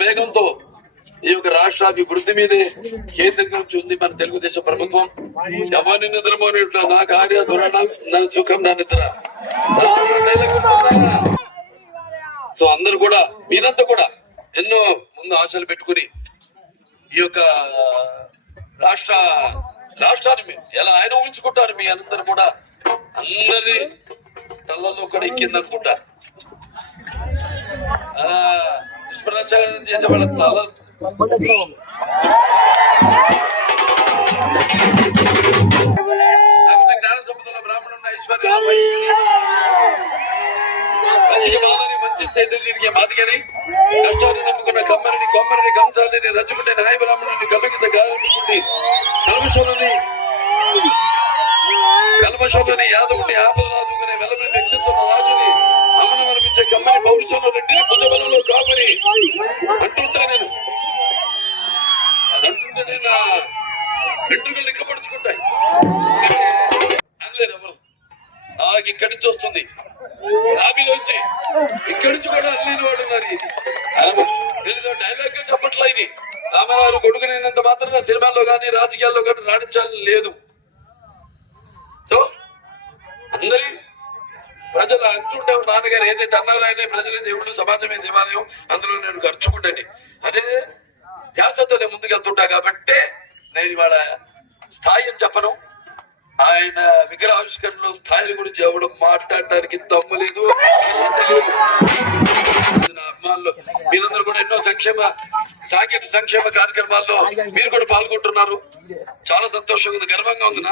వేగంతో ఈ యొక్క రాష్ట్ర అభివృద్ధి మీదే కేంద్రీకరించి ఉంది మన తెలుగుదేశం ప్రభుత్వం. ఎవరిని నిద్రమోని నా కార్య దురణం నా సుఖం నా నిద్ర. సో అందరు కూడా మీరంతా కూడా ఎన్నో ముందు ఆశలు పెట్టుకుని ఈ యొక్క రాష్ట్రాన్ని ఎలా ఆయన ఊహించుకుంటారు. మీ అందరు కూడా అందరి తలలో కూడా ఎక్కిందనుకుంటా. దుష్ప్రచారం చేసే వాళ్ళ తల జ్ఞాన సంపదలో బ్రాహ్మణున్న ఐశ్వర్యం మంచి చేతులు తిరిగే మాదిగని కష్టాన్ని నమ్ముకున్న కొమ్మరిని కంసాలని రచ్చుకుంటే నాయ బ్రాహ్మణుని కలుగిత గాలించుకుంది కల్మషంలోని యాదవుని ఆపదలాదుకునే వెలమి వ్యక్తిత్వం రాజుని అమను అనిపించే కమ్మని పౌరుషంలో రెడ్డిని బుద్ధబలంలో కాపని అంటుంటా నేను. అది అంటుంటేనే నా వెంట్రుకలు నిక్కపడుచుకుంటాయి. అనలేరు ఎవరు. ఇక్కడి నుంచి వస్తుంది రాబీలోంచి ఇక్కడి నుంచి కూడా అనలేని వాడు ఉన్నారు. ఇది డైలాగ్ గా చెప్పట్లా. ఇది రామగారు కొడుకునైనంత మాత్రం సినిమాల్లో కానీ రాజకీయాల్లో కానీ రాణించాలని లేదు. సో అందరి ప్రజలు అంటుంటే నాన్నగారు ఏదైతే అన్నారో ఆయన ప్రజలే దేవుడు సమాజమే దేవాలయం అందులో నేను ఖర్చుకుంటాను అదే ధ్యాసతో నేను ముందుకెళ్తుంటా. కాబట్టి నేను ఇవాళ స్థాయి అని చెప్పను. ఆయన విగ్రహావిష్కరణలో స్థాయిల గురించి ఎవడు మాట్లాడటానికి తమ్మలేదు. నా అభిమానులు మీరందరూ కూడా ఎన్నో సాంఘిక సంక్షేమ కార్యక్రమాల్లో మీరు కూడా పాల్గొంటున్నారు. చాలా సంతోషంగా ఉంది, గర్వంగా ఉంది.